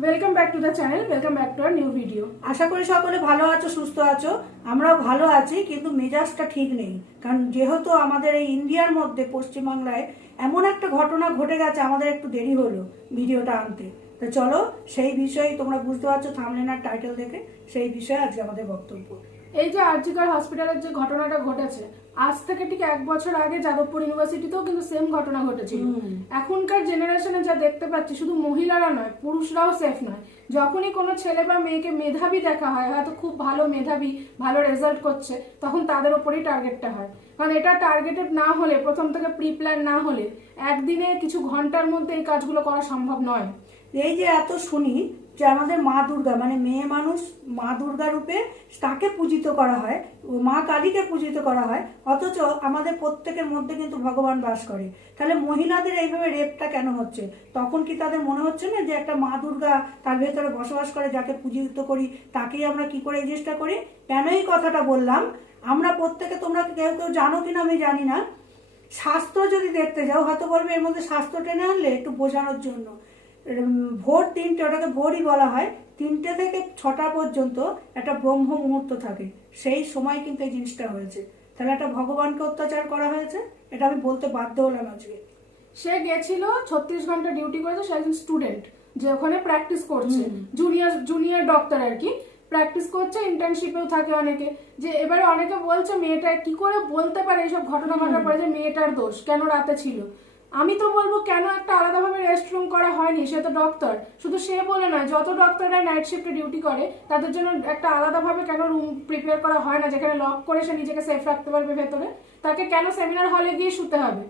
Welcome back to the channel, welcome back to our new video. আশা করি সকলে ভালো আছো, সুস্থ আছো। আমরাও ভালো আছি, কিন্তু মেজাজটা ঠিক নেই। কারণ যেহেতু আমাদের এই ইন্ডিয়ার মধ্যে পশ্চিমবাংলায় এমন একটা ঘটনা ঘটে গেছে, আমাদের একটু দেরি হলো ভিডিওটা আনতে। তো চলো সেই বিষয়ে, তোমরা বুঝতে পারছো থাম্বনেল আর টাইটেল দেখে, সেই বিষয়ে আজকে আমাদের বক্তব্য। এই যে আরজিকর হসপিটালের যে ঘটনাটা ঘটেছে, আজ থেকে ঠিক 1 বছর আগে যাদবপুর ইউনিভার্সিটিতেও কিন্তু সেম ঘটনা ঘটেছিল। এখনকার জেনারেশনে যা দেখতে পাচ্ছি, শুধু মহিলারা নয়, পুরুষরাও সেফ নয়। যখনই কোনো ছেলে বা মেয়েকে মেধাবী দেখা হয়, হয়তো খুব ভালো মেধাবী, ভালো রেজাল্ট করছে, তখন তাদের ওপরেই টার্গেটটা হয়। কারণ এটা টার্গেটেড না হলে, প্রথম থেকে প্রি প্ল্যান না হলে, একদিনে কিছু ঘন্টার মধ্যে এই কাজগুলো করা সম্ভব নয়। এই যে এত শুনি যে আমাদের মা দুর্গা, মানে মেয়ে মানুষ মা দুর্গা রূপে তাকে পূজিত করা হয়, মা কালীকে পূজিত করা হয়, অথচ আমাদের প্রত্যেকের মধ্যে কিন্তু ভগবান বাস করে। তাহলে মহিলাদের এইভাবে রেপটা কেন হচ্ছে? তখন কি তাদের মনে হচ্ছে না যে একটা মা দুর্গা তার ভেতরে বসবাস করে, যাকে পূজিত করি, তাকেই আমরা কি করে এই জিনিসটা করি? কেন এই কথাটা বললাম? আমরা প্রত্যেকে, তোমরা কেউ কেউ জানো কিনা আমি জানি না, শাস্ত্র যদি দেখতে যাও, হয়তো বলবে এর মধ্যে শাস্ত্র টেনে আনলে একটু বোঝানোর জন্য। ভোর 3টে, ওটাকে ভোরই বলা হয়, 3টে থেকে 6টা পর্যন্ত একটা ব্রহ্ম মুহূর্ত থাকে। সেই সময় কিন্তু এই জিনিসটা হয়েছে। তাহলে একটা ভগবানকে অত্যাচার করা হয়েছে, এটা আমি বলতে বাধ্য হলাম আজকে। সে গেছিল 36 ঘন্টা ডিউটি করেছে, সে একজন স্টুডেন্ট, যে ওখানে প্র্যাকটিস করছে, জুনিয়র ডক্টর আর কি, প্র্যাকটিস করছে, ইন্টার্নশিপেও থাকে অনেকে। যে এবারে অনেকে বলছে মেয়েটা কি করে বলতে পারে এইসব ঘটনা ঘটার পরে যে মেয়েটার দোষ, কেন রাতে ছিল। আমি তো বলবো, কেন একটা আলাদাভাবে রেস্ট রুম করা হয়নি? সে তো ডক্টর, শুধু সে বলে নয়, যত ডক্টররা নাইট শিফটে ডিউটি করে তাদের জন্য একটা আলাদাভাবে কেন রুম প্রিপেয়ার করা হয় না, যেখানে লক করে সে নিজেকে সেফ রাখতে পারবে ভেতরে? তাকে কেন সেমিনার হলে গিয়ে শুতে হবে?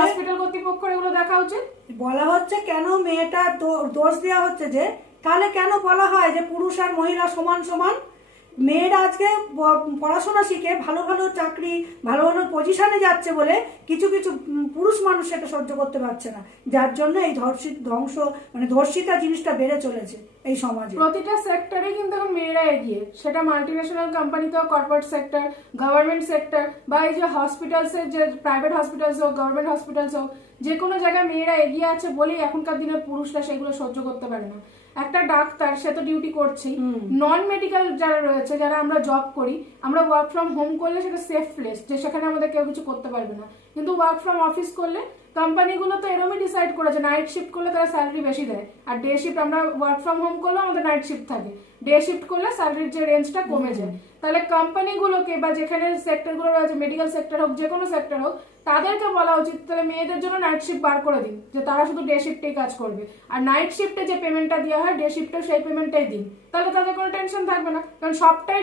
হসপিটাল কর্তৃপক্ষের এগুলো দেখা উচিত। বলা হচ্ছে কেন মেয়েটার দোষ দেওয়া হচ্ছে, যে তাহলে কেন বলা হয় যে পুরুষ আর মহিলা সমান সমান? মেয়েরা আজকে পড়াশোনা শিখে ভালো ভালো চাকরি, ভালো ভালো পজিশনে যাচ্ছে বলে কিছু কিছু পুরুষ মানুষ সেটা সহ্য করতে পারছে না, যার জন্য এই ধ্বংস, মানে ধর্ষিতা জিনিসটা বেড়ে চলেছে এই সমাজে। প্রতিটা সেক্টরে কিন্তু এখন মেয়েরা এগিয়ে, সেটা মাল্টিন্যাশনাল কোম্পানিতে হোক, কর্পোরেট সেক্টর, গভর্নমেন্ট সেক্টর, বা এই যে হসপিটালসের, যে প্রাইভেট হসপিটালস হোক, গভর্নমেন্ট হসপিটালস হোক, যে কোনো জায়গায় মেয়েরা এগিয়ে আছে বলেই এখনকার দিনে পুরুষরা সেগুলো সহ্য করতে পারে না। একটা ডাক্তার, সে তো ডিউটি করছেই, নন মেডিকেল যারা রয়েছে, যারা আমরা জব করি, আমরা ওয়ার্ক ফ্রম হোম করলে সেটা সেফ প্লেস, যে সেখানে আমাদের কেউ কিছু করতে পারবে না। কিন্তু ওয়ার্ক ফ্রম অফিস করলে কোম্পানিগুলো তো এরকমই ডিসাইড করেছে, নাইট শিফট করলে তারা স্যালারি বেশি দেয়, আর ডে শিফট, আমরা ওয়ার্ক ফ্রম হোম করলে আমাদের নাইট শিফট থাকে, ডে শিফট করলে স্যালারির যে রেঞ্জটা কমে যায়। তাহলে কোম্পানিগুলোকে, বা যেখানে সেক্টরগুলো রয়েছে, মেডিকেল সেক্টর হোক, যে কোনো সেক্টর হোক, তাদেরকে বলা উচিত তাহলে মেয়েদের জন্য নাইট শিফট বার করে দিন, যে তারা শুধু ডে শিফটেই কাজ করবে, আর নাইট শিফটে যে পেমেন্টটা দেওয়া হয় ডে শিফটে সেই পেমেন্টটাই দিন। তাহলে তাদের কোনো টেনশন থাকবে না, কারণ সবটাই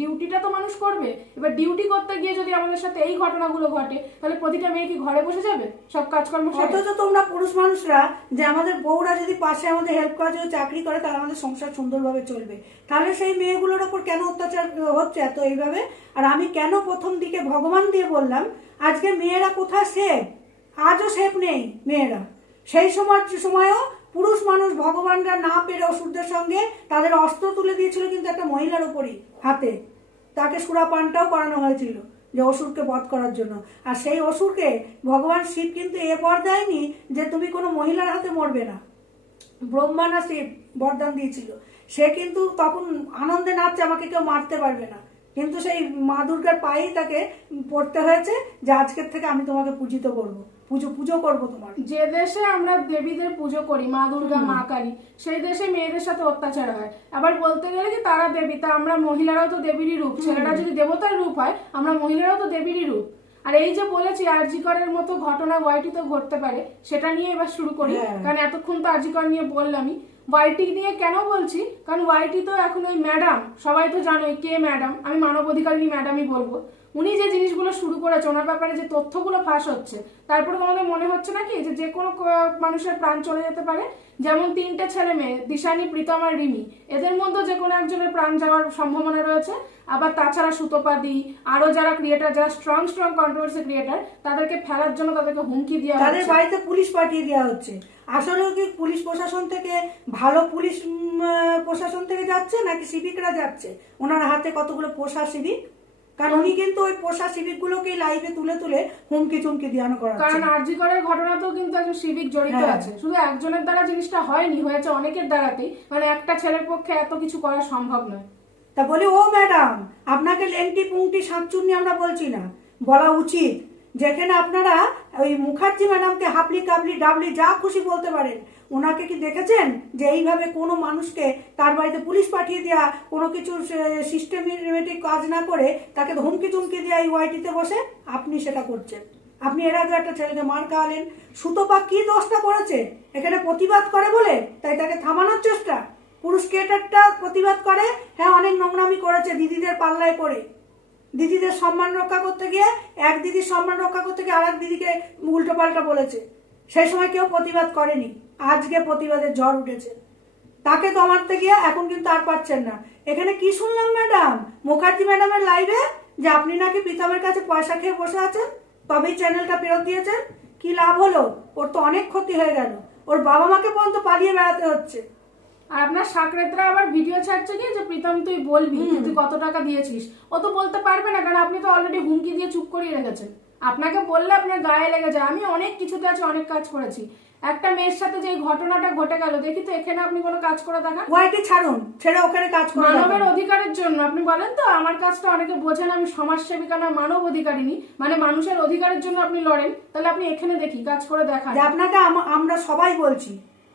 ডিউটিটা তো মানুষ করবে। এবার ডিউটি করতে গিয়ে যদি আমাদের সাথে এই ঘটনাগুলো ঘটে, তাহলে প্রতিটা মেয়ে কি ঘরে বসে যাবে সব কাজকর্ম? অথচ তোমরা পুরুষ মানুষরা, যে আমাদের বউরা যদি পাশে আমাদের হেল্প করার জন্য চাকরি করে, তাহলে আমাদের সংসার সুন্দরভাবে চলবে। তাহলে সেই মেয়েগুলোর ওপর কেন অত্যাচার হচ্ছে এত এইভাবে? আর আমি কেন প্রথম দিকে ভগবান দিয়ে বললাম, আজকে মেয়েরা কোথায় সেফ? আজও সেফ নেই মেয়েরা। সেই সময়ও পুরুষ মানুষ, ভগবানরা না পেরে অসুরদের সঙ্গে তাদের অস্ত্র তুলে দিয়েছিল, কিন্তু একটা মহিলার ওপরই হাতে তাকে সুরাপানটাও করানো হয়েছিল, যে অসুরকে বধ করার জন্য। আর সেই অসুরকে ভগবান শিব কিন্তু এ বর দেয়নি যে তুমি কোনো মহিলার হাতে মরবে না, ব্রহ্মা না শিব বরদান দিয়েছিল। সে কিন্তু তখন আনন্দে নাচছে, আমাকে কেউ মারতে পারবে না, কিন্তু সেই মা দুর্গার পায়েই তাকে পড়তে হয়েছে যে আজকের থেকে আমি তোমাকে পূজিত করবো, পুজো করবো তোমার। যে দেশে আমরা দেবীদের পুজো করি, মা দুর্গা, মা কালী, সেই দেশে মেয়েদের সাথে অত্যাচার হয়। আবার বলতে গেলে কি তারা দেবী, তা আমরা মহিলারাও তো দেবীরই রূপ। ছেলেরা যদি দেবতার রূপ হয়, আমরা মহিলারাও তো দেবীরই রূপ। আর এই যে বলেছি আরজিকরের মতো ঘটনা ওয়াইটি তো ঘটতে পারে, সেটা নিয়ে এবার শুরু করি। কারণ এতক্ষণ তো আরজিকর নিয়ে বললামই। ওয়াইটি নিয়ে কেন বলছি? কারণ ওয়াইটি তো এখন ওই ম্যাডাম, সবাই তো জানোই কে ম্যাডাম, আমি মানবাধিকারিণী ম্যাডামই বলবো। উনি যে জিনিসগুলো শুরু করেছে, ওনার ব্যাপারে যে তথ্যগুলো ফাঁস হচ্ছে, তারপরে তোমাদের মনে হচ্ছে নাকি যে কোনো মানুষের প্রাণ চলে যেতে পারে? যেমন 3টে ছেলে মেয়ে, দিশানি, প্রীতম আর রিমি, এদের মধ্যে যে কোনো একজনের প্রাণ যাওয়ার সম্ভাবনা রয়েছে। আবার তাছাড়া সুতোপাদি, আরো যারা ক্রিয়েটার, যারা স্ট্রং কন্ট্রোভার্সি ক্রিয়েটার, তাদেরকে ফেলার জন্য তাদেরকে হুমকি দেওয়া হচ্ছে, তাদের বাড়িতে পুলিশ পাঠিয়ে দেওয়া হচ্ছে। আসলেও কি পুলিশ প্রশাসন থেকে, ভালো পুলিশ প্রশাসন থেকে যাচ্ছে, নাকি সিভিকরা যাচ্ছে? ওনার হাতে কতগুলো পোষা সিভিক, কারণ উনি কিন্তু ওই পোষা সিভিক গুলোকে লাইভে তুলে তুলে হুমকি চুমকি দিয়ানো করা। কারণ আরজি করের ঘটনাতেও কিন্তু একজন সিভিক জড়িত আছে, শুধু একজনের দ্বারা জিনিসটা হয়নি, হয়েছে অনেকের দ্বারাতেই, মানে একটা ছেলের পক্ষে এত কিছু করা সম্ভব নয়। তা বলি ও ম্যাডাম, আপনাকে লেংটি পুংটি শাকচুন্নি আমরা বলছি না, বলা উচিত যেখানে আপনারা ওই মুখার্জি ম্যাডামকে হাবলি কাবলি ডাবলি যা খুশি বলতে পারেন, ওনাকে কি দেখেছেন যে এইভাবে কোনো মানুষকে তার বাড়িতে পুলিশ পাঠিয়ে দেওয়া, কোনো কিছু সিস্টেমেটিক কাজ না করে তাকে ধমকি চুমকি দেওয়া এই ওয়াইটিতে বসে আপনি সেটা করছেন। আপনি এর আগে একটা ছেলেকে মার খাওয়ালেন, সুতপা কি দোষটা করেছে এখানে প্রতিবাদ করে বলে তাই তাকে থামানোর চেষ্টা। পুরুষ ক্রিয়েটারটা প্রতিবাদ করে, হ্যাঁ অনেক নোংরামি করেছে দিদিদের পাল্লায় পড়ে, দিদিদের সম্মান রক্ষা করতে গিয়ে এক দিদির সম্মান রক্ষা করতে গিয়ে আর এক দিদিকে উল্টো পাল্টা বলেছে, সেই সময় কেউ প্রতিবাদ করেনি, আজকে প্রতিবাদের ঝড় উঠেছে, তাকে দমাতে গিয়ে এখন কিন্তু আর পাচ্ছেন না। এখানে কি শুনলাম ম্যাডাম, মুখার্জি ম্যাডামের লাইভে যে আপনি নাকি প্রীতমের কাছে পয়সা খেয়ে বসে আছেন তবেই চ্যানেলটা ফেরত দিয়েছেন। কি লাভ হলো? ওর তো অনেক ক্ষতি হয়ে গেল, ওর বাবা মাকে পর্যন্ত পালিয়ে বেড়াতে হচ্ছে। আর আপনার সাকরেতরা আবার ভিডিও ছাড়ছে কি যে প্রীতম তুই বলবি তুই কত টাকা দিয়েছিস, ও তো বলতে পারবে না, কারণ আপনি তো অলরেডি হুমকি দিয়ে চুপ করিয়ে রেখেছেন। আপনাকে বললে আপনার গায়ে লেগে যায়। আমি অনেক কিছুতে আছে, অনেক কাজ করেছি, একটা মেয়ের সাথে যে ঘটনাটা ঘটে গেল, দেখি তো এখানে আপনি কোনো কাজ করে দেখান। ওয়াইটি ছাড়ুন, ছেড়ে ওখানে কাজ করুন মানবের অধিকারের জন্য। আপনি বলেন তো আমার কাজটা অনেকে বোঝেন আমি সমাজসেবিকা না মানব অধিকারিনী, মানে মানুষের অধিকারের জন্য আপনি লড়েন, তাহলে আপনি এখানে দেখি কাজ করে দেখান। আপনাকে আমরা সবাই বলছি,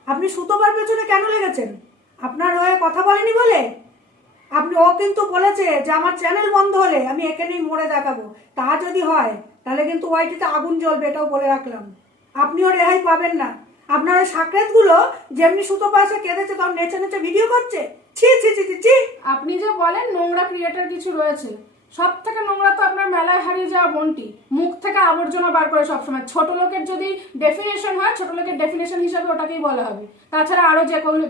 আপনি সুতোবার পেছনে কেন লেগেছেন? আপনার হয়ে কথা বলেনি বলে ও কিন্তু বলেছে যে আমার চ্যানেল বন্ধ হলে আমি এখানেই মরে দেখাবো। তা যদি হয় তাহলে কিন্তু ওয়াইটিতে আগুন জ্বলবে, এটাও বলে রাখলাম। আপনিও রেহাই পাবেন না। আপনার ওই সাকরেত গুলো যেমনি সুতো পাশে কেঁদেছে তখন নেচে নেচে ভিডিও করছে, ছি ছি ছি ছি। আপনি যে বলেন নোংরা ক্রিয়েটার কিছু রয়েছে, সব থেকে নোংরা তো আপনার মেলায় হারিয়ে যাওয়া বোনটি, মুখ থেকে আবর্জনা বার করে সবসময়। ছোট লোকের যদি ডেফিনেশন হয়, ছোট লোকের ডেফিনেশন হিসাবে ওটাকেই বলা হবে। তাছাড়া আরো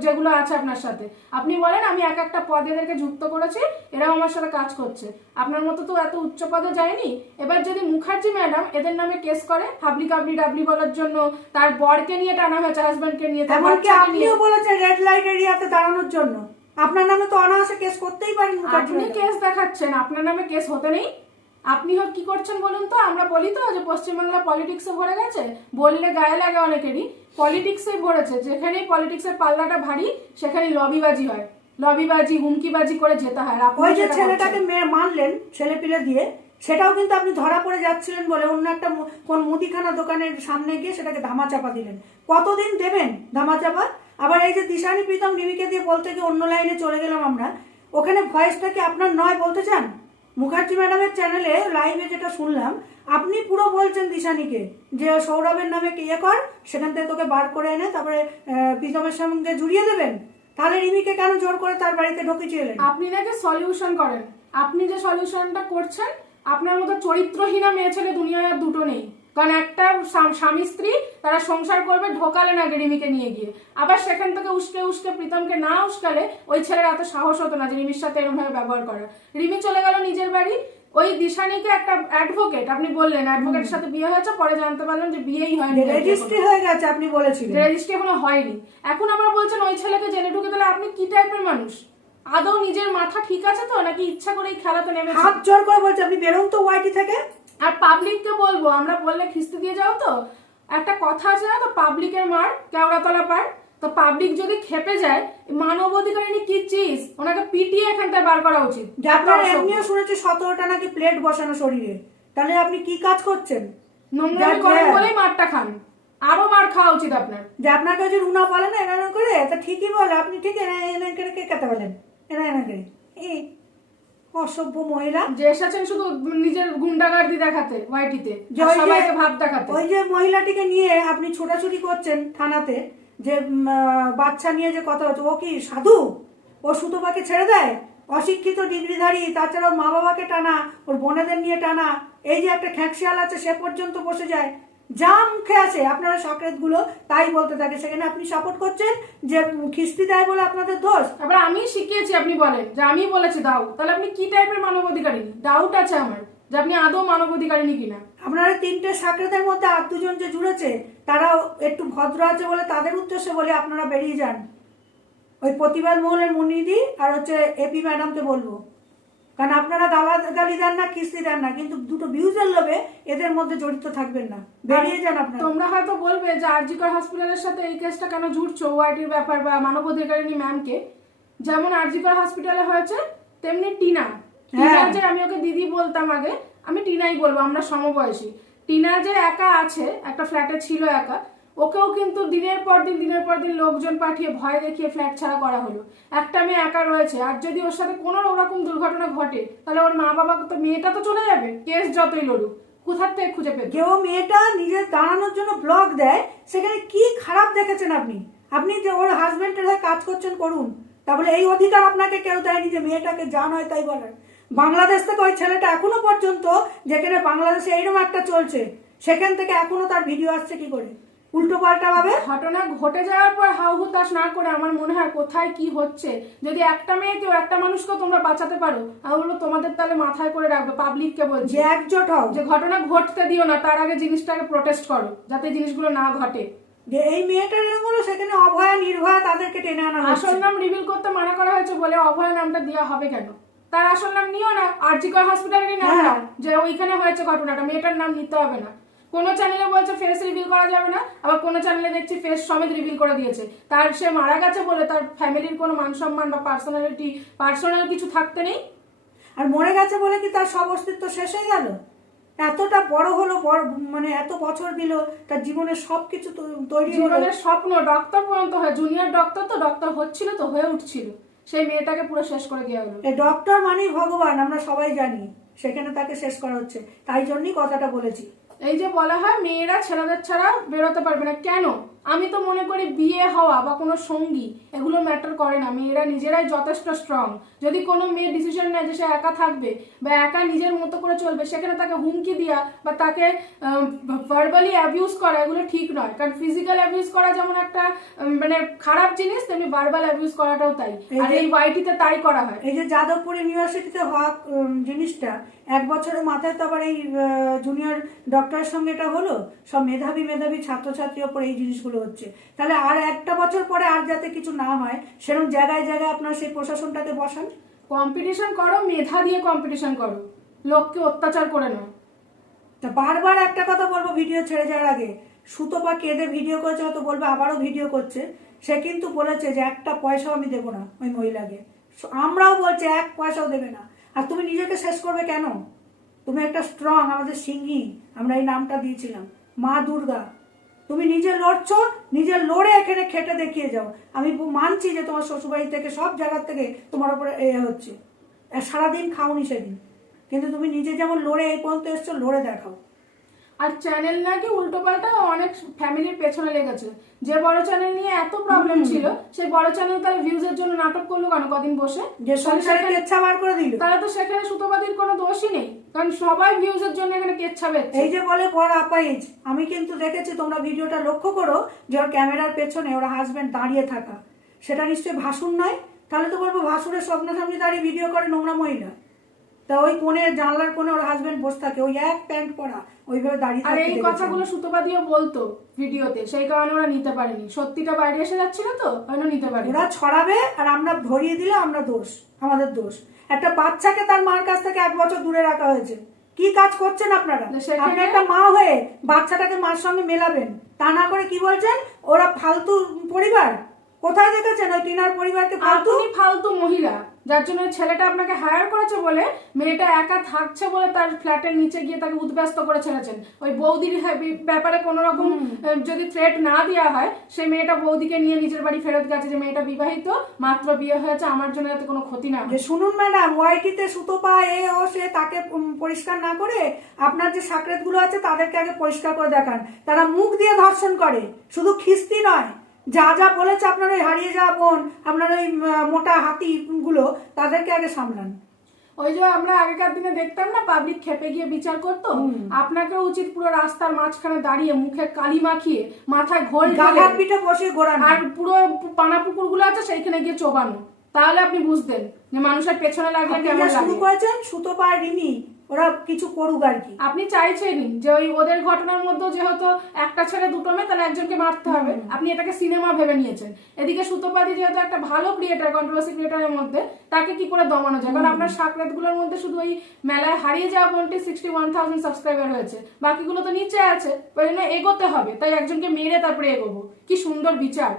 যেগুলো আছে আপনার সাথে, আপনি বলেন আমি এক একটা পদ এদেরকে যুক্ত করেছি, এরাও আমার সাথে কাজ করছে। আপনার মতো তো এত উচ্চ পদে যায়নি। এবার যদি মুখার্জি ম্যাডাম এদের নামে কেস করে হাবলি কাবলি ডাবলি বলার জন্য, তার বরকে নিয়ে টানা হয়েছে, হাজবেন্ডকে নিয়ে, এমনকি আপনিও বলেছেন রেড লাইট এরিয়াতে দাঁড়ানোর জন্য। আপনার নামে তো অনায়াসে কেস করতেই পারেন। আপনি কেস দেখাচ্ছেন, আপনার নামে কেস হতে নেই। আপনি কি করছেন বলুন তো? আমরা বলি তো যে পশ্চিমবাংলা পলিটিক্সে ভরে গেছে, বললে গায়ে লাগে অনেকেরই, পলিটিক্সে ভরেছে। যেখানেই পলিটিক্সের পাল্লাটা ভারী সেখানেই লবিবাজি হয়, লবিবাজি হুমকিবাজি করে যেতে হয়। ওই যে ছেলেটাকে মারলেন ছেলে পিলে দিয়ে, সেটাও কিন্তু আপনি ধরা পড়ে যাচ্ছিলেন বলে অন্য একটা কোন মুদিখানা দোকানের সামনে গিয়ে সেটাকে ধামাচাপা দিলেন। কতদিন দেবেন ধামাচাপা? আবার এই যে দিশানি প্রীতম রিমিকে দিয়ে বলতে গিয়ে অন্য লাইনে চলে গেলাম আমরা, ওখানে ভয়েসটা কি আপনার নয় বলতে চান? মুখার্জি ম্যাডামের চ্যানেলে লাইভে যেটা শুনলাম, আপনি পুরো বলছেন দিশানিকে যে সৌরভের নামে ইয়ে কর, সেখান থেকে তোকে বার করে এনে তারপরে প্রীতমের সঙ্গে জুড়িয়ে দেবেন। তাহলে রিমিকে কেন জোর করে তার বাড়িতে ঢুকিয়েছিলেন? আপনি নাকি সলিউশন করেন। আপনি যে সলিউশনটা করছেন, আপনার মতো চরিত্রহীনা মেয়ে ছেলে দুনিয়ায় আর দুটো নেই। কারণ একটা স্বামী স্ত্রী তারা সংসার করবে, ঢোকালেন আগে রিমিকে নিয়ে গিয়ে, আবার সেখান থেকে উস্কে উস্কে প্রীতমকে না উস্কালে ওই ছেলের এত সাহস হতো না যে রিমির সাথে এরকম ভাবে ব্যবহার করা। রিমি চলে গেল নিজের বাড়ি, ওই দিশানিকে একটা অ্যাডভোকেট, আপনি বললেন অ্যাডভোকেটের সাথে বিয়ে হয়েছে, পরে জানতে পারলাম যে বিয়েই হয়নি, রেজিস্ট্রি হয়ে গেছে, আপনি বলেছিলেন রেজিস্ট্রি এখনো হয়নি। এখন আবার বলছেন ওই ছেলেকে জেলে ঢুকে দিলে। আপনি কি টাইপের মানুষ? আদৌ নিজের মাথা ঠিক আছে তো, নাকি ইচ্ছা করে এই খেলাতে নেমেছে? হাত জোর করে বলছে আপনি বেরোন তো ওয়াইটি থেকে। আর পাবলিককে বলবো, আমরা বললে খিস্তি দিয়ে যাও তো, একটা কথা আছে না তো, পাবলিকের মার কেওড়াতলা পার। তো পাবলিক যদি খেপে যায়, মানব অধিকারিনী কি চিজ, ওনাকে পিটিয়ে এখান থেকে বার করা উচিত। আপনারা এমনিও শুনেছি 17টা নাকি প্লেট বসানো শরীরে, তাহলে আপনি কি কাজ করছেন? নোংরামি করেন বলেই মারটা খান, আরো মার খাওয়া উচিত আপনার। যে আপনাকে যে রুনা বলে না এনা করে, তা ঠিকই বলে, আপনি ঠিক এনা করে কে কথা বলেন, এনা করে অসভ্য মহিলা যে এসেছেন শুধু নিজের গুন্ডাগার্দি দেখাতে ওয়াইটিতে, সবাইকে ভাব দেখাতে। ওই যে মহিলাটিকে নিয়ে আপনি ছোটাছুটি করছেন থানাতে, যে বাচ্চা নিয়ে যে কথা হচ্ছে, ও কি সাধু? ও সুতোপাকে ছেড়ে দেয়? অশিক্ষিত ডিগ্রিধারী, তাছাড়া ওর মা বাবাকে টানা, ওর বোনেদের নিয়ে টানা, এই যে একটা খ্যাঁকশিয়াল আছে সে পর্যন্ত বসে যায়, যা মুখে আসে আপনারা সাকরেত গুলো তাই বলতে থাকে। সেখানে আপনি সাপোর্ট করছেন যে খিস্তি দেয় বলে আপনাদের দোষ। আবার আমি শিখিয়েছি, আপনি বলেন যে আমি বলেছি দাও, তাহলে আপনি কি টাইপের মানব অধিকারী? ডাউট আছে আমার যে আপনি আদৌ মানব অধিকারিনী কিনা। আপনারা 3টে সাকরেতের মধ্যে আর 2জন যে জুড়েছে তারা একটু ভদ্র আছে বলে তাদের উদ্দেশ্যে বলে আপনারা বেরিয়ে যান। ওই প্রতিবাদ মহলের মুনিদি আর হচ্ছে এপি ম্যাডামকে বলবো কারণ আপনারা গালাগালি দেন না, কিস্তি দেন না, কিন্তু দুটো ভিউজের লোভে এদের মধ্যে জড়িত থাকবেন না, বেরিয়ে যান আপনারা। তোমরা হয়তো বলবে যে আরজিকর হসপিটালের সাথে এই কেসটা কেন জুড়ছো ওআইটির ব্যাপার বা মানবাধিকারিণী ম্যামকে। যেমন আরজিকর হসপিটালে হয়েছে তেমনি টিনা যে আমি ওকে দিদি বলতাম আগে, আমি টিনাই বলবো, আমরা সমবয়সী। টিনা যে একা আছে, একটা ফ্ল্যাটে ছিল একা, ওকেও কিন্তু দিনের পর দিন লোকজন পাঠিয়ে ভয় দেখিয়ে ফ্ল্যাট ছাড়া করা হলো। একটা মেয়ে একা রয়েছে, আর যদি ওর সাথে কোনো রকম দুর্ঘটনা ঘটে তাহলে ওর মা বাবা তো, মেয়েটা তো চলে যাবে, কেস যতই লড়ুক, কোথার থেকে খুঁজে পেতে। কেউ মেয়েটা নিজের দাঁড়ানোর জন্য ব্লগ দেয়, সেখানে কি খারাপ দেখেছেন আপনি? আপনি যে ওর হাজবেন্ডের হয়ে কাজ করছেন করুন, তাহলে এই অধিকার আপনাকে কেউ দেয়নি যে মেয়েটাকে যা নয় তাই বলার। বাংলাদেশ থেকে ওই ছেলেটা এখনো পর্যন্ত, যেখানে বাংলাদেশে এইরকম একটা চলছে, সেখান থেকে এখনো তার ভিডিও আসছে কি করে উল্টো পাল্টা ভাবে? ঘটনা ঘটে যাওয়ার পর হাউ হুতাশ না করে আমার মনে হয় কোথায় কি হচ্ছে, যদি একটা মেয়েকেও একটা মানুষকেও তোমরা বাঁচাতে পারো, আমি বলবো তোমাদের তাহলে মাথায় করে রাখবে। পাবলিককে বলছি যে একজোট হও, যে ঘটনা ঘটতে দিও না, তার আগে জিনিসটাকে প্রোটেস্ট করো যাতে জিনিসগুলো না ঘটে। যে এই মেয়েটার এরকম হলো, সেখানে অভয়া নির্ভয়া তাদেরকে টেনে আনা হচ্ছে। আসল নাম রিভিল করতে মানা করা হয়েছে বলে অভয় নামটা দেওয়া হবে কেন? তার আসল নাম নিও না, আরজিকর হসপিটালেরই নাম নাও, যে ওইখানে হয়েছে ঘটনাটা, মেয়েটার নাম নিতে হবে না। কোন চ্যানেলে বলছে ফেস রিভিল করা যাবে না, আবার কোন চ্যানেলে দেখছি ফেস সমেত রিভিল করে দিয়েছে। তার সে মারা গেছে বলে তার ফ্যামিলির কোনো মান সম্মান বা পার্সোনাল কিছু থাকতে নেই। আর মরে গেছে বলে কি তার সব অস্তিত্ব শেষ হয়ে গেল? এতটা বড় হলো, মানে এত বছর দিল, তার জীবনের সবকিছু তৈরি হলো, জীবনের স্বপ্ন, ডক্টর পর্যন্ত হয়, জুনিয়র ডক্টর তো ডক্টর হচ্ছিল তো, হয়ে উঠছিল, সেই মেয়েটাকে পুরো শেষ করে দেওয়া হলো। এই ডক্টর মানেই ভগবান, আমরা সবাই জানি, সেখানে তাকে শেষ করা হচ্ছে। তাই জন্যই কথাটা বলেছি। এই যে বলা হয় মেয়েরা ছেলেদের ছাড়া বেরোতে পারবে না, কেন? আমি তো মনে করি বিয়ে হওয়া বা কোনো সঙ্গী এগুলো ম্যাটার করে না, মেয়েরা নিজেরাই যথেষ্ট স্ট্রং। যদি কোনো মেয়ে ডিসিশন নেয় যে সে একা থাকবে বা একা নিজের মতো করে চলবে, সেখানে তাকে হুমকি দেওয়া বা তাকে ভার্বালি অ্যাবিউজ করা এগুলো ঠিক নয়। কারণ ফিজিক্যাল অ্যাবিউজ করা যেমন একটা মানে খারাপ জিনিস, তেমনি ভার্বাল অ্যাবিউজ করাটাও তাই, আর এই ওয়াইটিতে তাই করা হয়। এই যে যাদবপুর ইউনিভার্সিটিতে হওয়া জিনিসটা, এক বছরের মাথায় তো আবার এই জুনিয়র ডক্টরের সঙ্গে এটা হলো, সব মেধাবী ছাত্রছাত্রীর ওপর এই জিনিসগুলো হচ্ছে। তাহলে আর একটা বছর পরে আর যাতে কিছু না হয়, সেরকম জায়গায় জায়গায় আপনার সেই প্রশাসনটাকে বসান। কম্পিটিশন করো, মেধা দিয়ে কম্পিটিশন করো, লোককে অত্যাচার করে না। তা বারবার একটা কথা বলবো ভিডিও ছেড়ে যাওয়ার আগে, সুতপা কেঁদে ভিডিও করেছে, হয়তো বলবে আবারও ভিডিও করছে, সে কিন্তু বলেছে যে একটা পয়সাও আমি দেবো না ওই মহিলাকে। আমরাও বলছি এক পয়সাও দেবে না। আর তুমি নিজেকে শেষ করবে কেন? তুমি একটা স্ট্রং, আমাদের সিঙ্গি, আমরা এই নামটা দিয়েছিলাম, মা দুর্গা। তুমি নিজে লড়ছো, নিজে লড়ে এখানে খেটে দেখিয়ে যাও। আমি মানছি যে তোমার শ্বশুরবাড়ি থেকে সব জায়গার থেকে তোমার উপরে এ হচ্ছে, সারাদিন খাওনি সেদিন, কিন্তু তুমি নিজে যেমন লড়ে এই পর্যন্ত এসছো, লড়ে দেখাও। আর চ্যানেল নাকি উল্টো পাল্টা অনেক ফ্যামিলির পেছনে লেগেছে। যে বড় চ্যানেল নিয়ে এত প্রবলেম ছিল, সেই বড় চ্যানেল তাহলে ভিউজের জন্য নাটক করলো কেন কদিন বসে? যে সংসারে কেচ্ছা বার করে দিল, তাহলে তো সেখানে সুতোবাদীর কোনো দোষই নেই, কারণ সবাই ভিউজের জন্য এখানে কেচ্ছা বেচ্ছে। এই যে বলে বড় আপাইজ, আমি কিন্তু দেখেছি, তোমরা ভিডিওটা লক্ষ্য করো, যে ওর ক্যামেরার পেছনে ওরা হাজবেন্ড দাঁড়িয়ে থাকা, সেটা নিশ্চয়ই ভাসুর নয়? তাহলে তো বলবো ভাসুরের স্বপ্নসামনে দাঁড়িয়ে ভিডিও করে নোংরা মহিলা। তা ওই কোণে, জানলার কোণে ওর হাজবেন্ড বসে থাকে, ওই এক প্যান্ট পরা, ওইভাবে দাঁড়িয়ে আর থাকে। এই কথাগুলো সুতোবাদীও বলতো ভিডিওতে, সেই কারণে ওরা নিতে পারেনি, সত্যিটা বাইরে এসে যাচ্ছিল তো, ওরা নিতে পারেনি। ওরা ছড়াবে আর আমরা ধরিয়ে দিলে আমরা দোষ, আমাদের দোষ। একটা বাচ্চাকে তার মার কাছ থেকে 1 বছর দূরে রাখা হয়েছে, কি কাজ করছেন আপনারা? আপনি একটা মা হয়ে বাচ্চাটাকে মার সঙ্গে মেলাবেন, তা না করে কি বলছেন ওরা ফালতু পরিবার? কোথায় দেখেছেন ওই টিনার পরিবারকে ফালতু? আপনি ফালতু মহিলা, যার জন্য ছেলেটা আপনাকে হায়ার করেছে বলে, মেয়েটা একা থাকছে বলে তার ফ্ল্যাটের নিচে গিয়ে তাকে উদ্ব্যস্ত করে ছেড়েছেন। ওই বৌদির ব্যাপারে কোনো রকম যদি থ্রেট না দেওয়া হয়, সেই মেয়েটা বৌদিকে নিয়ে নিজের বাড়ি ফেরত গেছে, যে মেয়েটা বিবাহিত, মাত্র বিয়ে হয়েছে, আমার জন্য যাতে কোনো ক্ষতি না হয়। শুনুন ম্যাডাম, ওয়াইটিতে সুতপা সে তাকে পরিষ্কার না করে আপনার যে সাকরেত গুলো আছে তাদেরকে আগে পরিষ্কার করে দেখান। তারা মুখ দিয়ে ধর্ষণ করে, শুধু খিস্তি নয়, যা যা বলেছে আপনার ওই হারিয়ে যাওয়া বোন, আপনার ওই মোটা হাতি গুলো, তাদেরকে আগে সামলান। ওই যে আমরা আগেকার দিনে দেখতাম না, পাবলিক খেপে গিয়ে বিচার করতো, আপনাকে উচিত পুরো রাস্তার মাঝখানে দাঁড়িয়ে মুখে কালি মাখিয়ে মাথায় ঘোল গাধার পিঠে বসে ঘোরানো, আর পুরো পানা পুকুর গুলো আছে সেইখানে গিয়ে চোবানো, তাহলে আপনি বুঝতেন যে মানুষের পেছনে লাগলে কেমন লাগে। শুরু করেছেন সুতপা আর রিমি, ওরা কিছু করুক আর কি। আপনি চাইছেনই যে ওই ওদের ঘটনার মধ্যে যেহেতু একটা ছেলে দুটো মেয়ে, তাহলে একজনকে মারতে হবে, আপনি এটাকে সিনেমা ভেবে নিয়েছেন। এদিকে সুতোপাদি যেহেতু একটা ভালো ক্রিয়েটার, কন্ট্রোভার্সি ক্রিয়েটারের মধ্যে, তাকে কি করে দমানো যায়? কারণ আপনার সাকরাতগুলোর মধ্যে শুধু ওই মেলায় হারিয়ে যাওয়া বোনটি 61,000 সাবস্ক্রাইবার হয়েছে, বাকিগুলো তো নিচে আছে। ওই জন্য এগোতে হবে, তাই একজনকে মেরে তারপরে এগোবো। কি সুন্দর বিচার।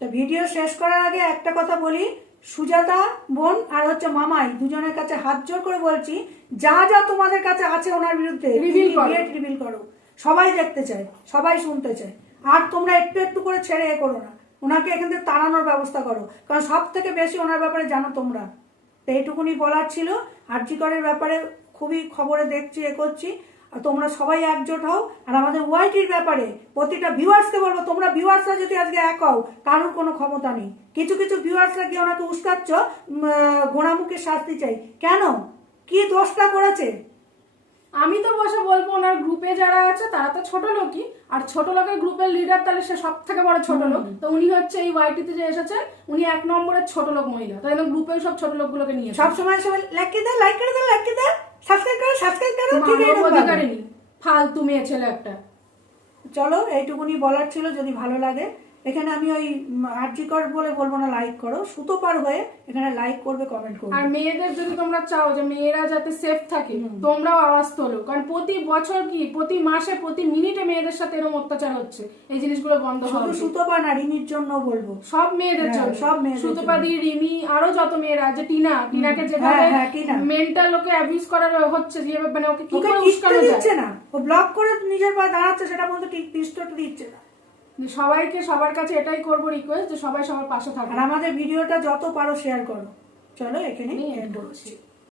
তো ভিডিও শেষ করার আগে একটা কথা বলি, সুজাতা বোন আর হচ্ছে মামাই দুজনের কাছে হাত জোর করে বলছি, যা যা তোমাদের কাছে আছে ওনার বিরুদ্ধে রিভিল করো। সবাই দেখতে চায়, সবাই শুনতে চায়। আর তোমরা একটু একটু করে ছেড়ে করো না, ওনাকে এখান থেকে তাড়ানোর ব্যবস্থা করো, কারণ সব থেকে বেশি ওনার ব্যাপারে জানো তোমরা। তো এইটুকুনি বলার ছিল। আরজি করের ব্যাপারে খুবই খবরে দেখছি, করছি। আর তোমরা সবাই একজোট হও। আর আমাদের ওয়াইটির ব্যাপারে প্রতিটা ভিউয়ার্সকে বলবো, তোমরা ভিউয়ার্সরা যদি আজকে এক হও, কারোর কোনো ক্ষমতা নেই। কিছু কিছু ভিউয়ার্সরা গিয়ে ওনাকে উস্কাচ্ছ, ঘোড়ামুখে শাস্তি চাই কেন? কি দোষটা করেছে? আমি তো বসে বলবো, ওনার গ্রুপে যারা আছে তারা তো ছোট লোকই, আর ছোট লোকের গ্রুপের লিডার তাহলে সে সব থেকে বড় ছোট লোক। তো উনি হচ্ছে এই ওয়াইটিতে যে এসেছেন, উনি 1 নম্বরের ছোট লোক মহিলা। তাই গ্রুপের সব ছোট লোকগুলোকে নিয়ে সবসময় সবাই লাইক করে দাও, সাবস্ক্রাইব করো, ঠিক এরকম ভাবে। অধিকারিনী ফালতু মেয়ে ছেলে একটা। চলো এইটুকুনি বলার ছিল। যদি ভালো লাগে, এখানে আমি ওই আরজিকর বলে বলবো না, লাইক করো, সুতো পার হয়ে এখানে লাইক করবে, কমেন্ট করবে। আর মেয়েদের যদি তোমরা চাও যে মেয়েরা যাতে সেফ থাকে, তোমরাও আওয়াজ তোলো। কারণ প্রতি বছর কি প্রতি মাসে প্রতি মিনিটে মেয়েদের সাথে এরকম অত্যাচার হচ্ছে। এই জিনিসগুলো বন্ধ হবে। শুধু সুতোপা না, রিমির জন্য বলবো, সব মেয়েদের জন্য, সব মেয়েদের। সুতোপাদি, রিমি, আরো যত মেয়েরা, যে টিনাকে যেভাবে মেন্টাল লোকে অ্যাবিউজ করা হচ্ছে, যে মানে ওকে কি করে উস্কানো দিচ্ছে না, ও ব্লক করে নিজের পায়ে দাঁড়াচ্ছে, সেটা বলতে ঠিক পিস্টটা দিচ্ছে না। সবাইকে সবার কাছে এটাই করবো রিকোয়েস্ট, যে সবাই সবার পাশে থাকবে। আর আমাদের ভিডিওটা যত পারো শেয়ার করো। চলো এখানে এন্ড করছি।